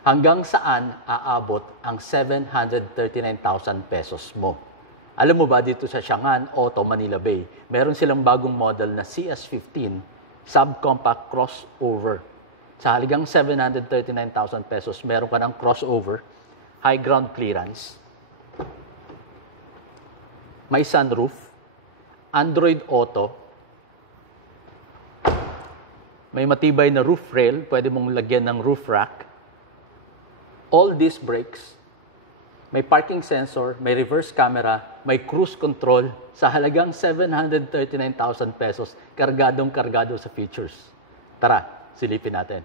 Hanggang saan aabot ang 739,000 pesos mo? Alam mo ba dito sa Siangan Auto Manila Bay, meron silang bagong model na CS15 subcompact crossover. Sa halagang 739,000 pesos, meron ka ng crossover, high ground clearance, may sunroof, Android Auto, may matibay na roof rail, pwede mong lagyan ng roof rack, all disc brakes, may parking sensor, may reverse camera, may cruise control sa halagang 739,000 pesos, kargadong-kargado sa features. Tara, silipin natin.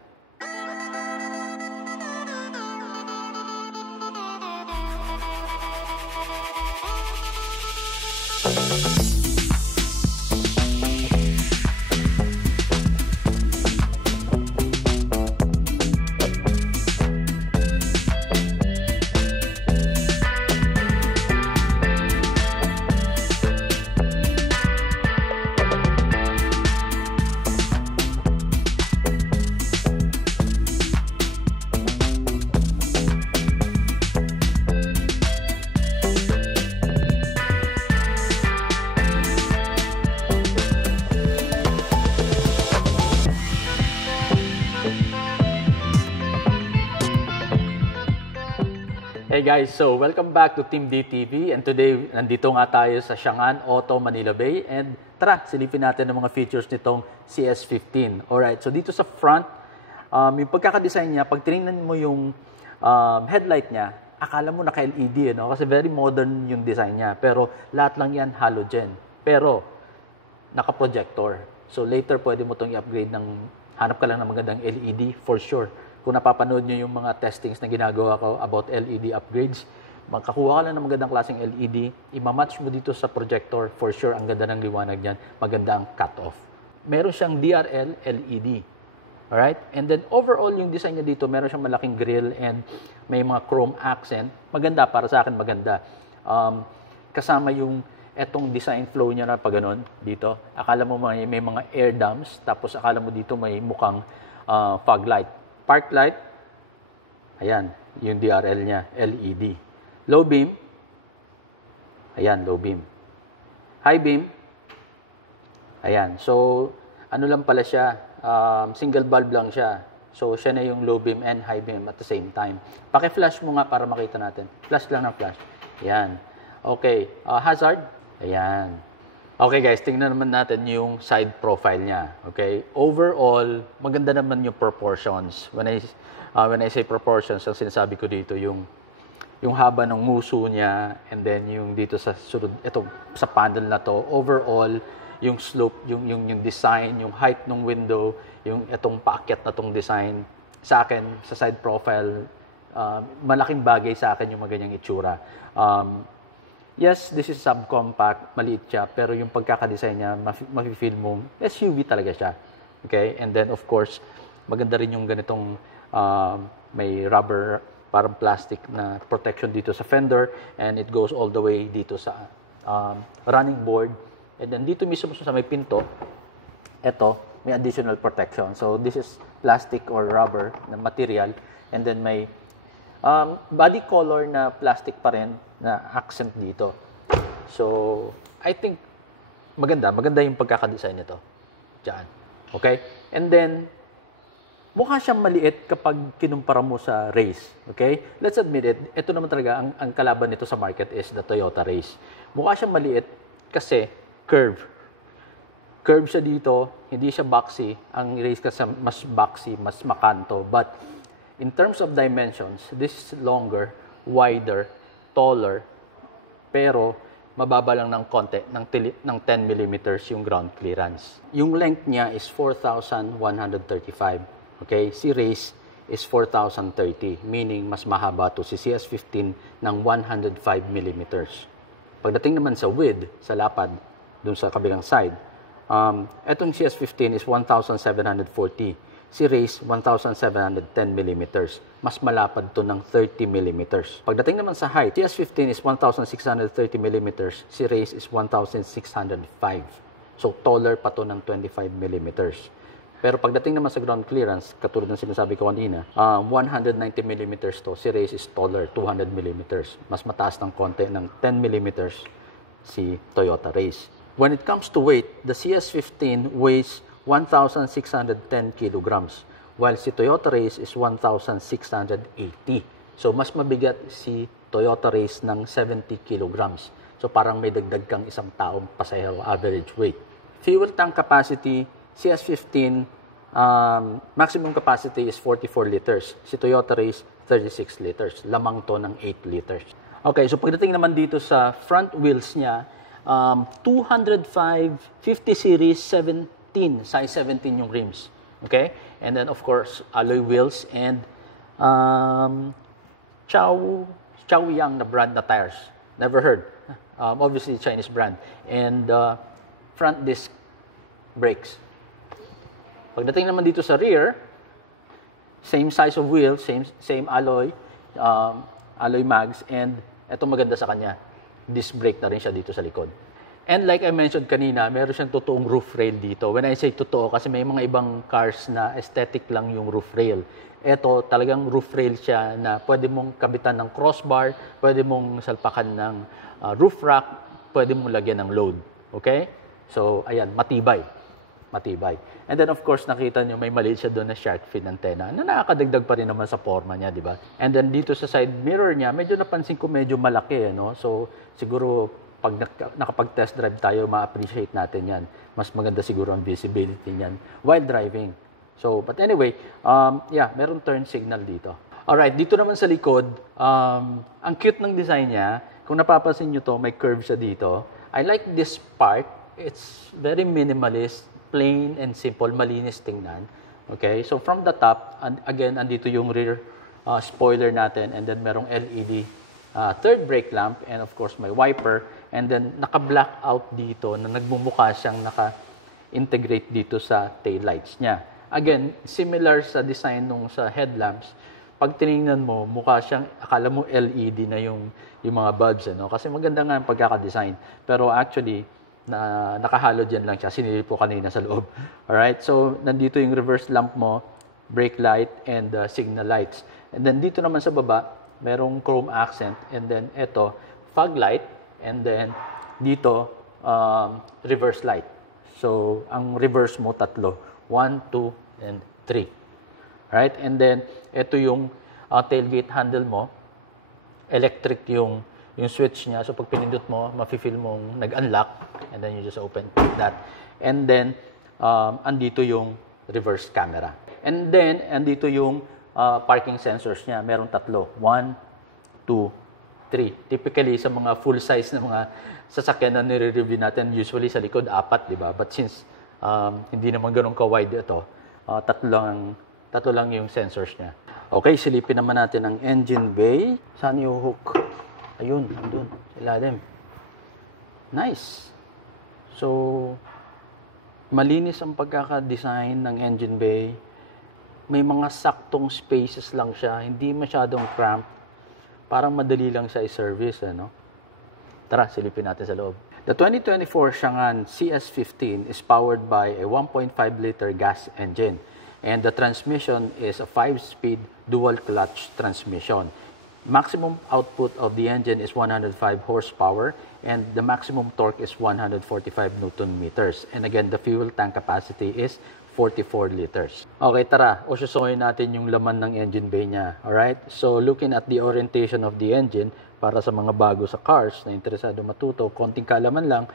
Hey guys, so welcome back to Team DTV, and today nandito nga tayo sa Siangan Auto Manila Bay, and tara, silipin natin ang mga features nitong CS15. Alright, so dito sa front, yung pagkakadesign niya, pag tinignan mo yung headlight niya, akala mo naka-LED, no? Kasi very modern yung design niya, pero lahat lang yan halogen. Pero naka-projector. So later pwede mo itong i-upgrade ng, hanap ka lang ng magandang LED for sure. Kung napapanood nyo yung mga testings na ginagawa ko about LED upgrades, magkakuha ka lang ng magandang klaseng LED, imamatch mo dito sa projector, for sure, ang ganda ng liwanag niyan, maganda ang cut-off. Meron siyang DRL LED. Alright? And then overall, yung design niya dito, meron siyang malaking grille and may mga chrome accent. Maganda, para sa akin maganda. Kasama yung etong design flow niya na pag ganun, dito. Akala mo may mga air dams, tapos akala mo dito may mukhang fog light. Park light, ayan, yung DRL niya, LED. Low beam, ayan, low beam. High beam, ayan. So, ano lang pala siya, single bulb lang siya. So, siya na yung low beam and high beam at the same time. Paki-flash mo nga para makita natin. Flash lang ng flash. Ayan. Okay, hazard, ayan. Okay guys, tingnan naman natin yung side profile niya. Okay? Overall, maganda naman yung proportions. When I say proportions, ang sinasabi ko dito yung haba ng nguso niya, and then yung dito sa sunod, ito sa panel na to, overall yung slope, yung design, yung height ng window, yung itong paakyat na tong design, sa akin sa side profile, malaking bagay sa akin yung maganyang itsura. Yes, this is subcompact, maliit siya, pero yung pagkakadesign niya, mafe-feel mo, SUV talaga siya. Okay? And then, of course, maganda rin yung ganitong may rubber, parang plastic na protection dito sa fender, and it goes all the way dito sa running board. And then, dito mismo sa may pinto, eto, may additional protection. So, this is plastic or rubber na material, and then may body color na plastic pa rin na accent dito. So, I think maganda yung pagkakadesign nito. Diyan. Okay? And then, mukha siyang maliit kapag kinumpara mo sa race. Okay? Let's admit it, ito naman talaga, ang kalaban nito sa market is the Toyota Race. Mukha siyang maliit kasi curve. Curve siya dito, hindi siya boxy. Ang race kasi mas boxy, mas makanto. But, in terms of dimensions, this is longer, wider, taller, pero mababa lang ng konti, ng 10 mm yung ground clearance. Yung length niya is 4,135. Okay? Si Race is 4,030, meaning mas mahaba to si CS15 ng 105 mm. Pagdating naman sa width, sa lapad, dun sa kabilang side, etong CS15 is 1,740. Si Race, 1,710 mm. Mas malapad to ng 30 mm. Pagdating naman sa height, CS15 is 1,630 mm. Si Race is 1,605. So, taller pa to ng 25 mm. Pero pagdating naman sa ground clearance, katulad ng sinasabi ko kanina, 190 millimeters to. Si Race is taller, 200 millimeters. Mas mataas ng konti ng 10 millimeters si Toyota Race. When it comes to weight, the CS15 weighs 1,610 kilograms, while si Toyota Race is 1,680. So, mas mabigat si Toyota Race ng 70 kilograms. So, parang may dagdag kang isang taong pasahero average weight. Fuel tank capacity, CS15, maximum capacity is 44 liters. Si Toyota Race, 36 liters. Lamang to ng 8 liters. Okay, so pagdating naman dito sa front wheels niya, 205 50 series 17, size 17 yung rims. Okay? And then, of course, alloy wheels and Chaoyang na brand na tires. Never heard. Obviously, Chinese brand. And front disc brakes. Pagdating naman dito sa rear, same size of wheel, same alloy, alloy mags, and eto maganda sa kanya, disc brake na rin siya dito sa likod. And like I mentioned kanina, meron siyang totoong roof rail dito. When I say totoo, kasi may mga ibang cars na aesthetic lang yung roof rail. Ito, talagang roof rail siya na pwede mong kabitan ng crossbar, pwede mong salpakan ng roof rack, pwede mong lagyan ng load. Okay? So, ayan, matibay. Matibay. And then, of course, nakita nyo, may maliit siya doon na shark fin antenna na nakakadagdag pa rin naman sa forma niya, di ba? And then, dito sa side mirror niya, medyo napansin ko medyo malaki, no? So, siguro, pag nakapag-test drive tayo, ma-appreciate natin yan. Mas maganda siguro ang visibility niyan while driving. So, but anyway, yeah, meron turn signal dito. Alright, dito naman sa likod, ang cute ng design niya. Kung napapansin nyo to, may curve siya dito. I like this part. It's very minimalist, plain and simple, malinis tingnan. Okay, so from the top, again, andito yung rear spoiler natin, and then merong LED third brake lamp, and of course, may wiper, and then naka-black out dito na nagmumukha siyang naka-integrate dito sa taillights niya. Again, similar sa design nung sa headlamps. Pag tinignan mo, mukha siyang, akala mo LED na yung mga bulbs, ano? Kasi maganda nga ang pagkaka-design. Pero actually, nakahalogen lang siya. Sinilip ko kanina sa loob. Alright? So, nandito yung reverse lamp mo, brake light, and signal lights. And then, dito naman sa baba, merong chrome accent. And then, eto, fog light. And then, dito, reverse light. So, ang reverse mo, tatlo. 1, 2, and 3. Right? And then, ito yung tailgate handle mo. Electric yung switch niya. So, pag pinindot mo, mafe-feel mong nag-unlock. And then, you just open that. And then, andito yung reverse camera. And then, andito yung parking sensors niya. Meron tatlo. 1, 2, 3. Typically, sa mga full size na mga sasakyan na nire-review natin, usually sa likod, 4, di ba? But since hindi naman ganun ka-wide ito, tatlo lang yung sensors niya. Okay, silipin naman natin ang engine bay. Saan yung hook? Ayun, andun, sa ilalim. Nice. So, malinis ang pagkaka-design ng engine bay. May mga saktong spaces lang siya, hindi masyadong cramped. Parang madali lang siya i-service, ano? Tara, silipin natin sa loob. The 2024 Chang'an CS15 is powered by a 1.5-liter gas engine, and the transmission is a 5-speed dual-clutch transmission. Maximum output of the engine is 105 horsepower, and the maximum torque is 145 Newton meters. And again, the fuel tank capacity is 44 liters. Okay, tara, ususoyin natin yung laman ng engine bay niya. Alright? So, looking at the orientation of the engine, para sa mga bago sa cars na interesado matuto, konting kaalaman lang,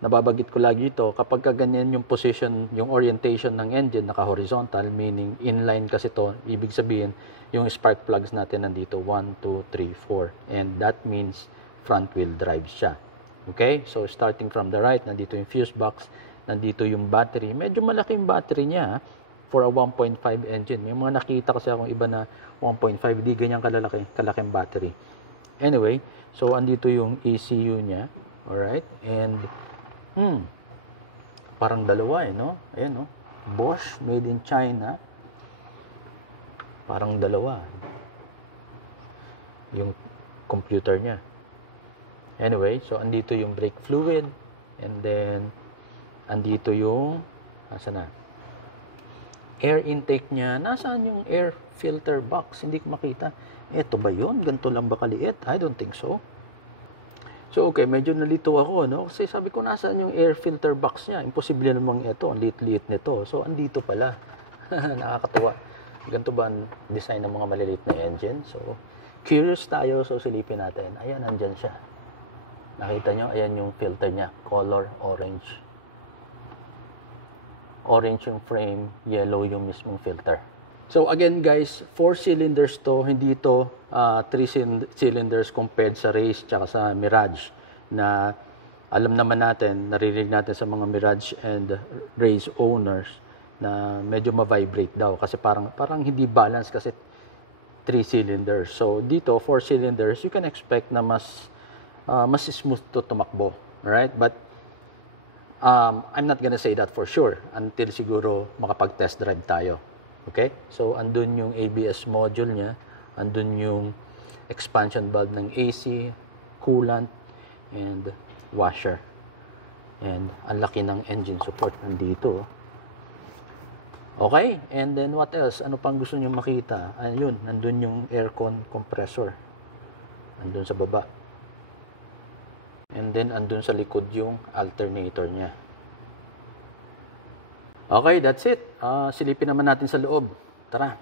nababagit ko lagi ito, kapag ganyan yung position, yung orientation ng engine, naka-horizontal, meaning inline kasi to, ibig sabihin, yung spark plugs natin nandito, 1, 2, 3, 4, and that means front wheel drive siya. Okay? So, starting from the right, nandito yung fuse box, nandito yung battery. Medyo malaki yung battery niya for a 1.5 engine. Yung mga nakita kasi akong iba na 1.5, di ganyan kalaking battery. Anyway, so andito yung ECU niya. Alright? And, parang dalawa no? Ayan, no? Bosch, made in China. Parang dalawa. Yung computer niya. Anyway, so andito yung brake fluid. And then, andito yung, asa na? air intake niya. Nasaan yung air filter box? Hindi ko makita. Ito ba yun? Ganito lang ba kaliit? I don't think so. So, okay, medyo nalito ako, no? Kasi sabi ko, nasaan yung air filter box niya? Imposible namang ito. Ang liit-liit nito. So, andito pala. Nakakatawa. Ganito ba ang design ng mga maliliit na engine? So, curious tayo. So, silipin natin. Ayan, andyan siya. Nakita nyo? Ayan yung filter niya. Color orange. Orange yung frame, yellow yung mismong filter. So again guys, 4 cylinders to, hindi to 3 cylinders compared sa Race tsaka sa Mirage na alam naman natin, naririnig natin sa mga Mirage and Race owners na medyo ma-vibrate daw kasi parang hindi balance kasi 3 cylinders. So dito 4 cylinders, you can expect na mas smooth to tumakbo, right? But I'm not gonna say that for sure until siguro makapag-test drive tayo. Okay? So, andun yung ABS module niya, andun yung expansion valve ng AC, coolant, and washer. And ang laki ng engine support nandito. Okay? And then what else? Ano pang gusto niyo makita? Ayun, nandun yung aircon compressor. Andun sa baba. And then, andun sa likod yung alternator niya. Okay, that's it. Silipin naman natin sa loob. Tara.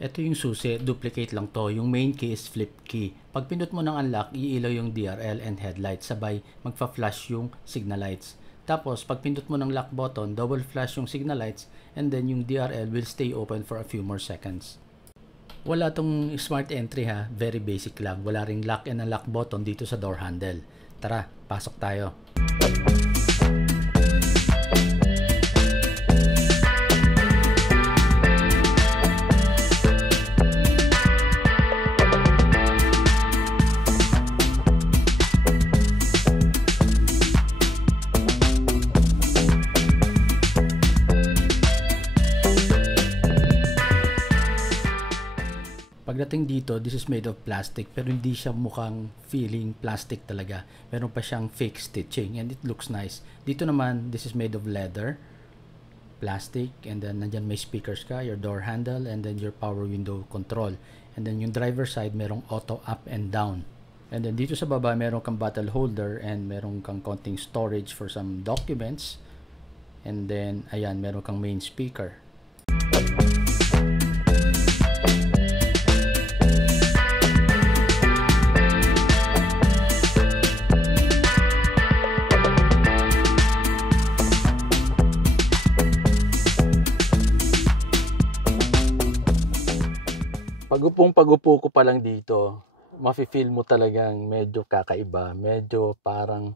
Ito yung susi, duplicate lang to. Yung main key is flip key. Pag pinut mo ng unlock, iilaw yung DRL and headlight. Sabay, magfa-flash yung signal lights. Tapos, pag pinut mo ng lock button, double flash yung signal lights and then yung DRL will stay open for a few more seconds. Wala tong smart entry ha. Very basic lang. Wala ring lock and unlock button dito sa door handle. Tara, pasok tayo. Pagdating dito, this is made of plastic pero hindi siya mukhang feeling plastic talaga. Meron pa siyang fake stitching and it looks nice. Dito naman, this is made of leather, plastic, and then nandyan may speakers ka, your door handle, and then your power window control. And then yung driver side, merong auto up and down. And then dito sa baba, meron kang bottle holder and meron kang konting storage for some documents. And then, ayan, meron kang main speaker. Pag-upo ko pa lang dito, mafe-feel mo talagang medyo kakaiba, medyo parang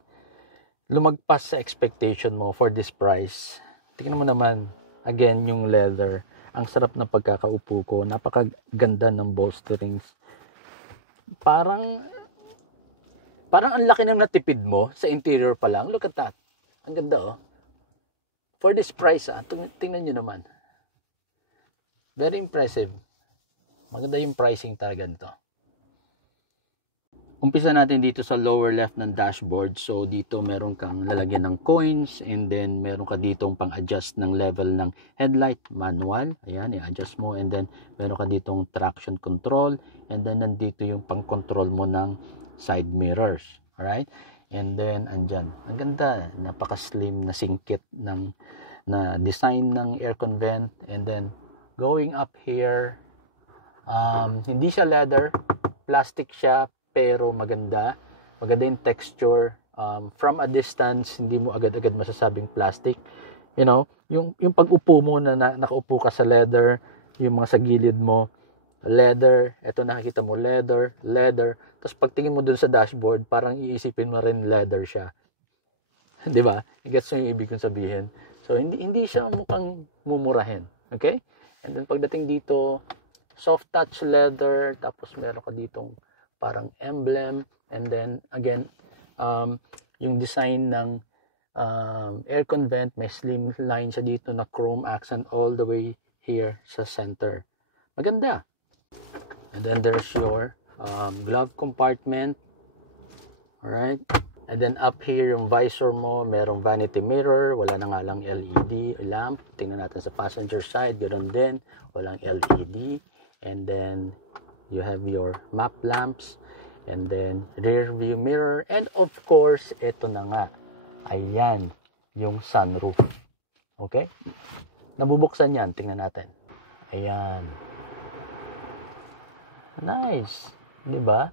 lumagpas sa expectation mo for this price. Tingnan mo naman, again, yung leather. Ang sarap ng pagkakaupo ko, napakaganda ng bolsterings. Parang ang laki ng natipid mo sa interior pa lang. Look at that. Ang ganda oh. For this price tingnan nyo naman. Very impressive. Maganda yung pricing talaga nito. Umpisa natin dito sa lower left ng dashboard. So dito meron kang lalagyan ng coins and then meron ka ditong pang-adjust ng level ng headlight, manual. Ayan, i-adjust mo and then meron ka ditong traction control and then nandito yung pang-control mo ng side mirrors. Alright? And then andyan. Ang ganda, napaka-slim na singkit ng na design ng aircon vent and then going up here, hindi siya leather, plastic siya pero maganda yung texture. From a distance hindi mo agad-agad masasabing plastic, you know, yung pag-upo mo na nakaupo ka sa leather, yung mga sa gilid mo leather, eto nakikita mo leather, tapos pagtingin mo dun sa dashboard parang iisipin mo rin leather siya. 'Di ba? Gets mo yung ibig kong sabihin? So hindi siya mukhang mumurahin, okay? And then pagdating dito, soft touch leather, tapos meron ka ditong parang emblem, and then again, yung design ng aircon vent, may slim line siya dito na chrome accent all the way here sa center. Maganda. And then there's your glove compartment. Alright. And then up here yung visor mo, merong vanity mirror, wala na nga lang LED lamp. Tingnan natin sa passenger side, ganoon din, walang LED. And then you have your map lamps, and then rear view mirror, and of course, ito na nga, ayan, yung sunroof. Okay? Nabubuksan yan, tingnan natin. Ayan. Nice. Di ba?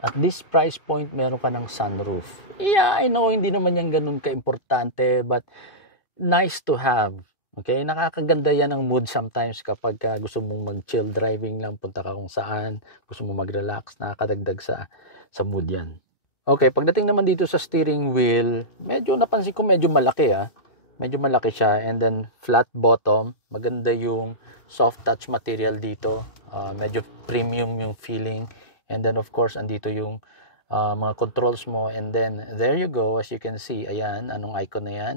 At this price point, meron ka ng sunroof. Yeah, I know, hindi naman yan ganun ka-importante, but nice to have. Okay? Nakakaganda yan ng mood sometimes kapag gusto mong mag-chill driving lang, punta ka kung saan, gusto mong mag-relax, nakakadagdag sa mood yan. Okay, pagdating naman dito sa steering wheel, medyo napansin ko medyo malaki Medyo malaki siya, and then flat bottom. Maganda yung soft touch material dito. Medyo premium yung feeling. And then of course, andito yung mga controls mo. And then there you go, as you can see, ayan, anong icon na yan?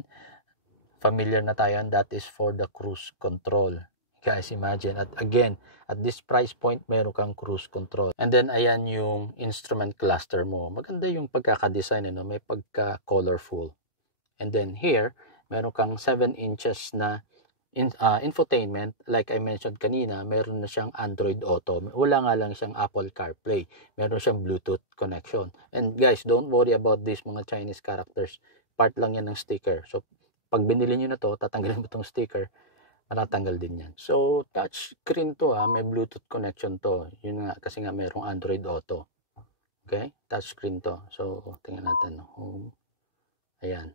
Familiar na tayo, and that is for the cruise control. Guys, imagine. At again, at this price point, meron kang cruise control. And then ayan yung instrument cluster mo. Maganda yung pagkaka-design, may pagka-colorful. And then here, meron kang 7 inches na infotainment. Like I mentioned kanina, meron na siyang Android Auto. Wala nga lang siyang Apple CarPlay. Meron siyang Bluetooth connection. And guys, don't worry about these mga Chinese characters. Part lang yan ng sticker. So, pag binili nyo na to, tatanggalin mo itong sticker, matatanggal din yan. So, touch screen to may Bluetooth connection to. Yun nga, kasi nga merong Android Auto. Okay? Touch screen to. So, tingnan natin. Home. Ayan.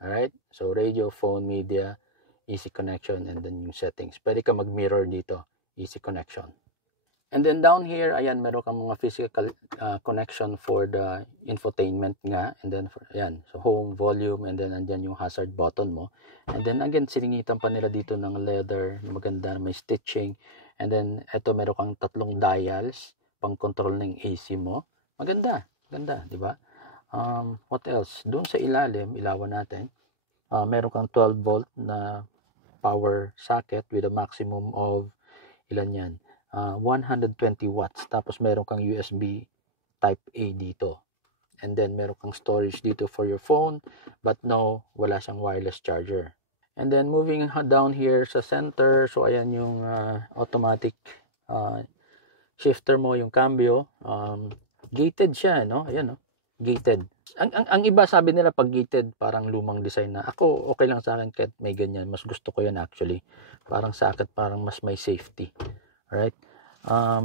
Alright? So, radio, phone, media, easy connection, and then yung settings. Pwede ka mag-mirror dito. Easy connection. And then down here, ayan, meron kang mga physical connection for the infotainment nga. And then, ayan, so home, volume, and then andyan yung hazard button mo. And then again, siningitan pa nila dito ng leather. Maganda, may stitching. And then, eto, meron kang 3 dials pang control ng AC mo. Maganda, maganda, di ba? What else? Doon sa ilalim, ilawan natin, meron kang 12 volt na power socket with a maximum of, ilan yan? 120 watts. Tapos meron kang USB Type A dito. And then meron kang storage dito for your phone, but no, wala siyang wireless charger. And then moving down here sa center, so ayan yung automatic shifter mo, yung cambio. Gated siya, no? Ayan, no? Gated. Ang iba sabi nila pag gated parang lumang design na. Ako okay lang sa akin kahit may ganyan. Mas gusto ko yan actually. Parang sa akin parang mas may safety. Alright?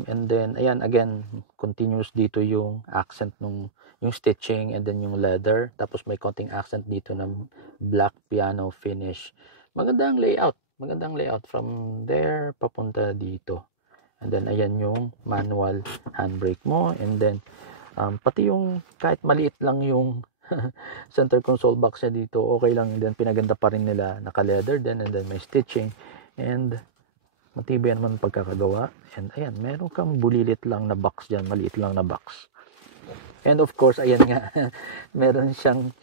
And then ayan again, continuous dito yung accent yung stitching, and then yung leather. Tapos may konting accent dito ng black piano finish. Magandang layout. Magandang layout from there papunta dito. And then ayan yung manual handbrake mo, and then pati yung kahit maliit lang yung center console box niya dito, okay lang. And then pinaganda pa rin nila, naka-leather din, and then may stitching, and matibay naman pagkakagawa. And ayan, meron kang bulilit lang na box dyan, maliit lang na box. And of course, ayan nga, meron siyang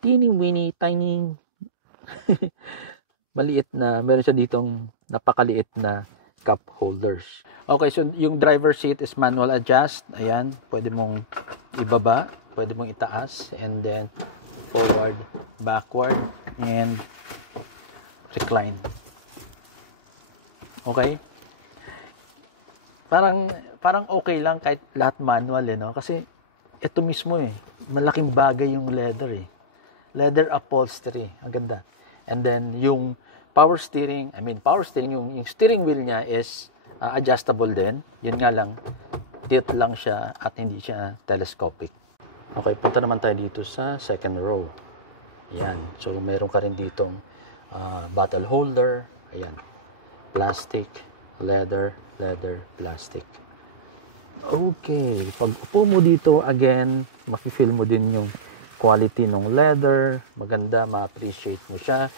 teeny-weeny, tiny, maliit na, meron siya ditong napakaliit na cup holders. Okay, so yung driver seat is manual adjust. Ayan, pwede mong ibaba, pwede mong itaas, and then forward, backward, and recline. Okay? Parang okay lang kahit lahat manual, no? Kasi ito mismo malaking bagay yung leather Leather upholstery, ang ganda. And then yung power steering, yung steering wheel niya is adjustable din. Yun nga lang, tilt lang siya at hindi siya telescopic. Okay, punta naman tayo dito sa second row. Ayan, so meron ka rin ditong bottle holder. Ayan, plastic, leather, plastic. Okay, pag upo mo dito, again, mafe-feel mo din yung quality ng leather. Maganda, ma-appreciate mo siya.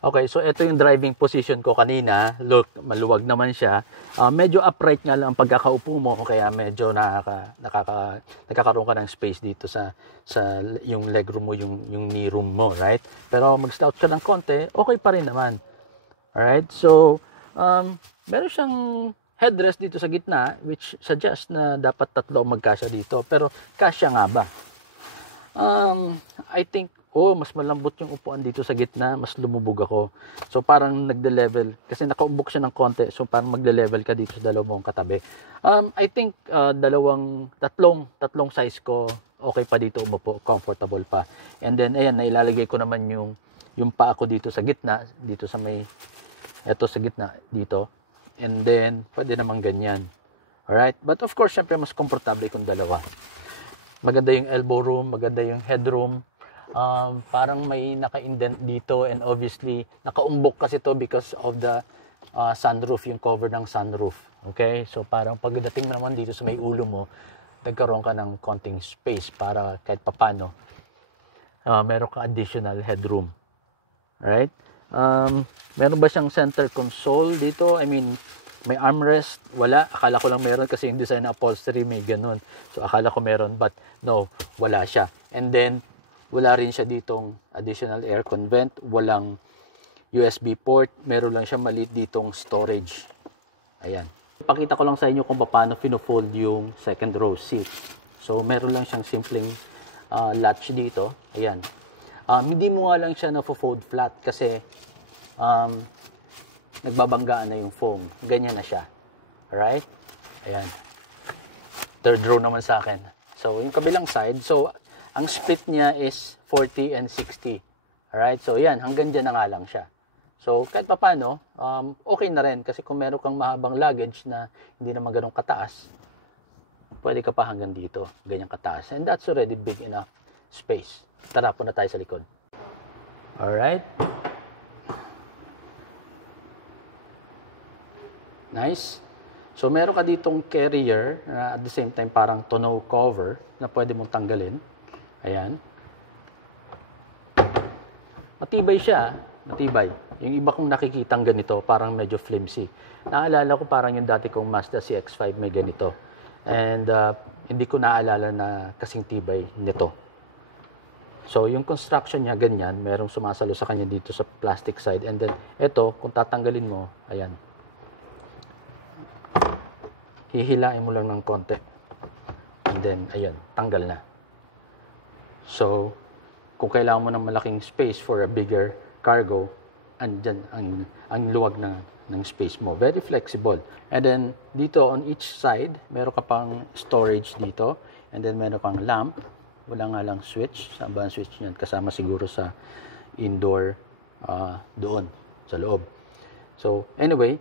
Okay, so ito yung driving position ko kanina. Look, maluwag naman siya. Medyo upright nga lang ang pagkakaupo mo, kaya medyo nakakaroon ka ng space dito sa yung legroom mo, yung knee room mo, right? Pero mag-stout ka ng konti, okay pa rin naman. Alright, so meron siyang headrest dito sa gitna, which suggests na dapat 3 magkasya dito. Pero kasya nga ba? I think, mas malambot yung upuan dito sa gitna, mas lumubog ako. So parang nagde-level, kasi nakaumbok siya ng konti, so parang magle-level ka dito sa dalawang mong katabi. I think tatlong size ko, okay pa dito umupo, comfortable pa. And then, ayan, nailalagay ko naman yung paa ko dito sa gitna, dito sa eto sa gitna, dito. And then, pwede naman ganyan. Alright? But of course, syempre, mas komportable kung dalawa. Maganda yung elbow room, maganda yung headroom. Parang may naka-indent dito and obviously, nakaumbok kasi to because of the sunroof, yung cover ng sunroof. Okay? So parang pagdating naman dito sa may ulo mo, nagkaroon ka ng konting space para kahit papano, meron ka additional headroom. Alright? Meron ba siyang center console dito? I mean, may armrest? Wala. Akala ko lang meron kasi yung design na upholstery may ganun. So, akala ko meron. But, no. Wala siya. And then, wala rin siya ditong additional aircon vent. Walang USB port. Meron lang siya maliit ditong storage. Ayan. Pakita ko lang sa inyo kung paano pino-fold yung second row seat. So, meron lang siyang simpleng latch dito. Ayan. Hindi mo nga lang siya na-fold flat kasi nagbabanggaan na yung foam. Ganyan na siya. Alright? Ayan. Third row naman sa akin. So, yung kabilang side. So, ang split niya is 40 and 60. Alright? So, yan. Hanggang dyan na nga lang siya. So, kahit pa paano, okay na rin. Kasi kung meron kang mahabang luggage na hindi naman ganun kataas, pwede ka pa hanggang dito. Ganyan kataas. And that's already big enough space. Tara, po na tayo sa likod. Alright? Nice. So, meron ka ditong carrier na at the same time parang tonneau cover na pwede mong tanggalin. Ayan. Matibay siya. Matibay. Yung iba kong nakikitang ganito, parang medyo flimsy. Naalala ko parang yung dati kong Mazda CX-5 may ganito. And hindi ko naalala na kasing tibay nito. So, yung construction niya ganyan, merong sumasalo sa kanya dito sa plastic side. And then, ito, kung tatanggalin mo, ayan. Hihilain mo lang ng konti. And then, ayan, tanggal na. So, kung kailangan mo ng malaking space for a bigger cargo, andyan ang luwag ng space mo. Very flexible. And then, dito on each side, meron ka pang storage dito. And then, meron pang lamp. Wala nga lang switch. Saan ba ang switch niyan? Kasama siguro sa indoor doon, sa loob. So, anyway,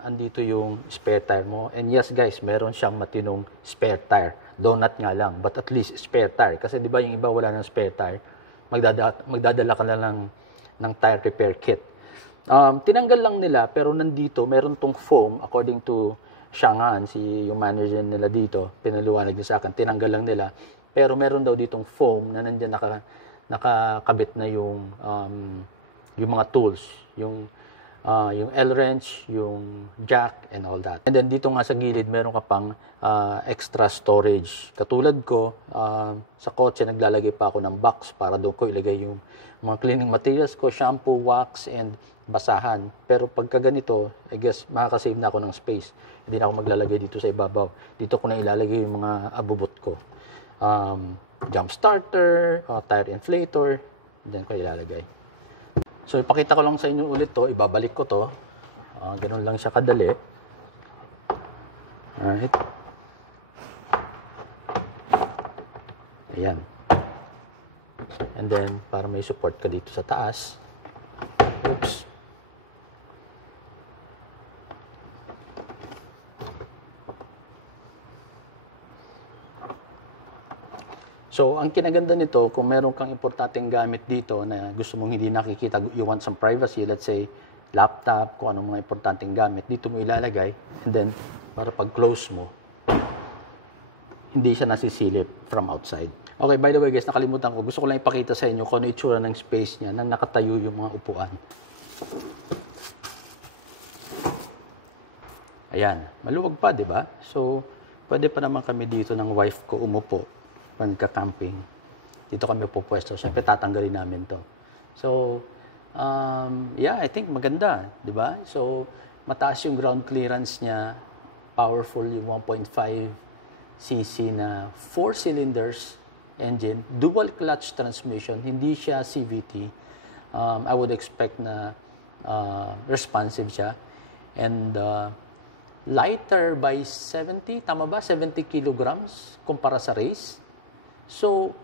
andito yung spare tire mo. And yes, guys, meron siyang matinong spare tire. Donut nga lang, but at least spare tire. Kasi di ba yung iba wala ng spare tire, magdadala ka na lang ng tire repair kit. Tinanggal lang nila, pero nandito, meron tong foam, according to Chang'an, yung manager nila dito, pinaluwanag niya sa akin, tinanggal lang nila. Pero meron daw ditong foam na nandiyan nakakabit na yung mga tools, yung L-wrench, yung jack, and all that. And then dito nga sa gilid, meron ka pang extra storage. Katulad ko, sa kotse, naglalagay pa ako ng box para doon ko ilagay yung mga cleaning materials ko, shampoo, wax, and basahan. Pero pagka ganito, I guess, makakasave na ako ng space. Hindi na ako maglalagay dito sa ibabaw. Dito ko na ilalagay yung mga abubot ko. Jump starter, tire inflator, then ko ilalagay. So, ipakita ko lang sa inyo ulit to. Ibabalik ko to. Ganun lang siya kadali. Alright. Ayan. And then, para may support ka dito sa taas. Oops. So, ang kinaganda nito, kung meron kang importanteng gamit dito na gusto mong hindi nakikita, you want some privacy, let's say, laptop, kung anong mga importanteng gamit, dito mo ilalagay, and then, para pag-close mo, hindi siya nasisilip from outside. Okay, by the way guys, nakalimutan ko, gusto ko lang ipakita sa inyo kung ano itsura ng space niya nang nakatayo yung mga upuan. Ayan, maluwag pa, di ba? So, pwede pa naman kami dito ng wife ko umupo. Pagka-camping, dito kami pupwesto. Siyempre, tatanggalin namin to. So, yeah, I think maganda, di ba? So, mataas yung ground clearance niya, powerful yung 1.5cc na 4 cylinders, engine, dual clutch transmission, hindi siya CVT. I would expect na responsive siya. And lighter by 70, tama ba? 70 kilograms kumpara sa race. So,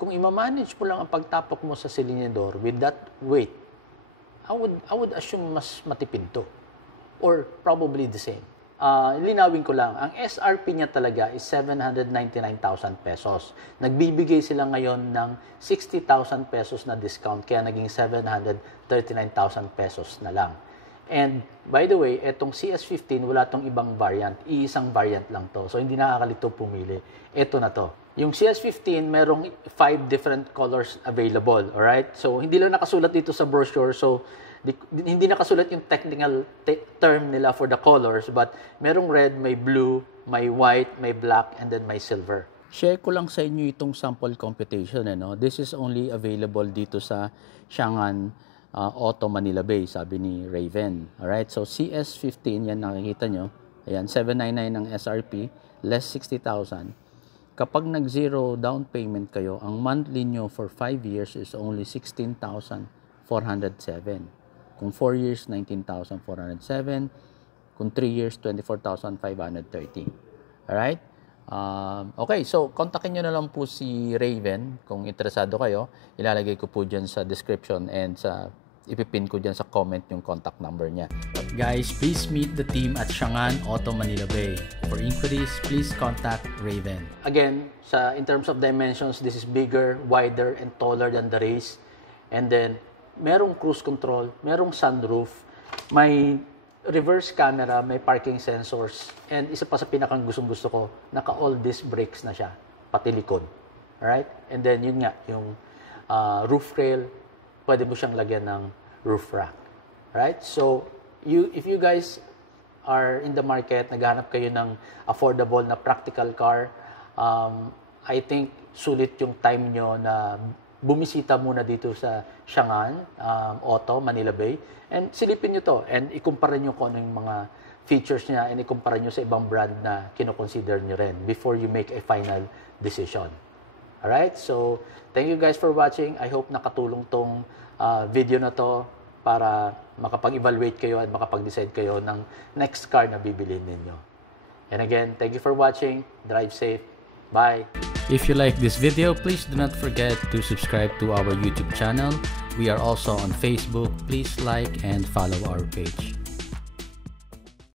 kung i-manage mo lang ang pagtapok mo sa silinidor with that weight, I would assume mas matipid to. Or probably the same. Linawin ko lang, ang SRP niya talaga is 799,000 pesos. Nagbibigay sila ngayon ng 60,000 pesos na discount, kaya naging 739,000 pesos na lang. And by the way, etong CS15, wala tong ibang variant. Iisang variant lang to. So hindi nakakalito pumili. Ito na to. Yung CS15, merong 5 different colors available. Alright? So hindi lang nakasulat dito sa brochure. So hindi nakasulat yung technical term nila for the colors, but merong red, may blue, may white, may black, and then may silver. Share ko lang sa inyo itong sample computation. This is only available dito sa Chang'an Auto Manila Bay, sabi ni Raven. Alright, so CS15, yan nakikita nyo. Ayan, 799 ng SRP, less 60,000. Kapag nag-zero down payment kayo, ang monthly nyo for 5 years is only 16,407. Kung 4 years, 19,407. Kung 3 years, 24,530. Alright? Okay, so kontakin nyo na lang po si Raven kung interesado kayo. Ilalagay ko po dyan sa description and ipipin ko dyan sa comment yung contact number niya. Guys, please meet the team at Chang'an Auto Manila Bay. For inquiries, please contact Raven. Again, in terms of dimensions, this is bigger, wider, and taller than the race. And then, merong cruise control, merong sunroof, may reverse camera, may parking sensors, and isa pa sa pinakang gustong-gusto ko, naka all disc brakes na siya, pati likod. Alright? And then yun nga, yung roof rail, pwede mo siyang lagyan ng roof rack. Alright? So, if you guys are in the market, naghahanap kayo ng affordable na practical car, I think sulit yung time nyo na bumisita muna dito sa Chang'an Auto Manila Bay, and silipin nyo to and ikumpara nyo kung ano yung mga features niya, and ikumpara nyo sa ibang brand na kinoconsider nyo rin before you make a final decision. Alright? So, thank you guys for watching. I hope nakatulong tong video na to para makapag-evaluate kayo at makapag-decide kayo ng next car na bibilhin ninyo. And again, thank you for watching. Drive safe. Bye! If you like this video, please do not forget to subscribe to our YouTube channel. We are also on Facebook. Please like and follow our page.